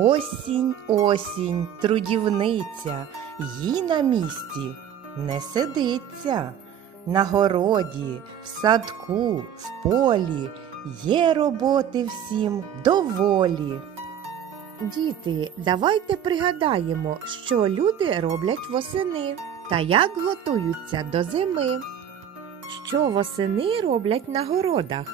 Осінь, осінь, трудівниця, їй на місці не сидиться. На городі, в садку, в полі є роботи всім доволі. Діти, давайте пригадаємо, що люди роблять восени та як готуються до зими. Що восени роблять на городах?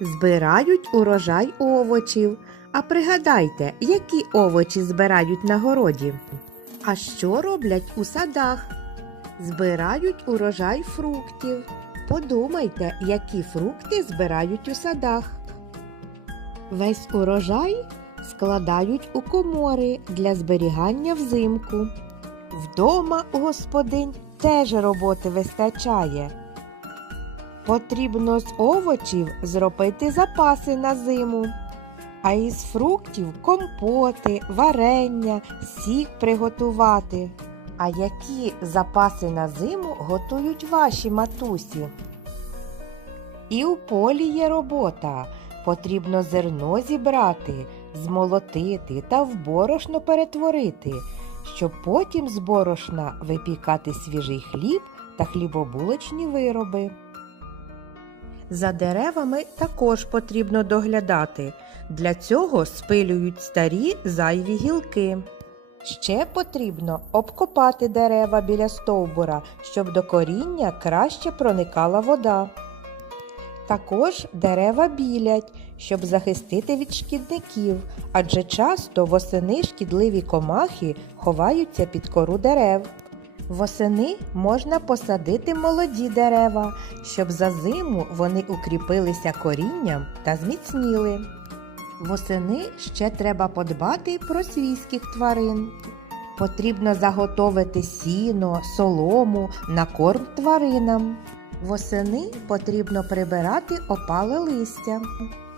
Збирають урожай овочів. А пригадайте, які овочі збирають на городі? А що роблять у садах? Збирають урожай фруктів. Подумайте, які фрукти збирають у садах. Весь урожай складають у комори для зберігання взимку. Вдома господинь теж роботи вистачає. Потрібно з овочів зробити запаси на зиму, а із фруктів компоти, варення, сік приготувати. А які запаси на зиму готують ваші матусі? І у полі є робота. Потрібно зерно зібрати, змолотити та в борошно перетворити, щоб потім з борошна випікати свіжий хліб та хлібобулочні вироби. За деревами також потрібно доглядати. Для цього спилюють старі зайві гілки. Ще потрібно обкопати дерева біля стовбура, щоб до коріння краще проникала вода. Також дерева білять, щоб захистити від шкідників, адже часто восени шкідливі комахи ховаються під кору дерев. Восени можна посадити молоді дерева, щоб за зиму вони укріпилися корінням та зміцніли. Восени ще треба подбати про свійських тварин. Потрібно заготовити сіно, солому на корм тваринам. Восени потрібно прибирати опале листя.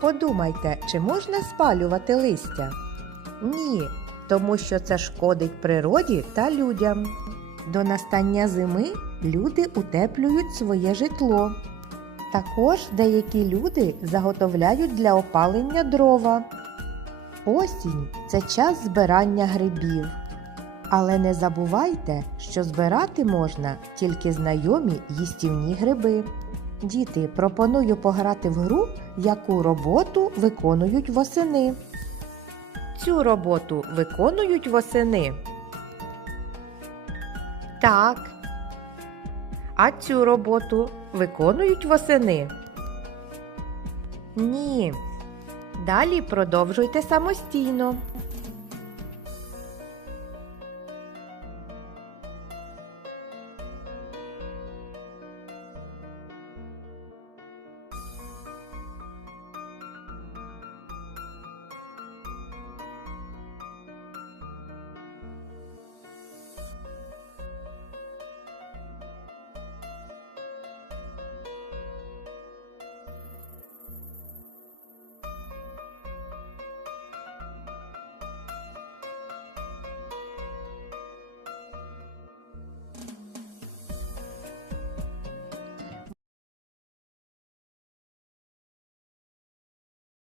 Подумайте, чи можна спалювати листя? Ні, тому що це шкодить природі та людям. До настання зими люди утеплюють своє житло. Також деякі люди заготовляють для опалення дрова. Осінь це час збирання грибів. Але не забувайте, що збирати можна тільки знайомі їстівні гриби. Діти, пропоную пограти в гру, яку роботу виконують восени. Цю роботу виконують восени. Так. А цю роботу виконують восени? Ні. Далі продовжуйте самостійно.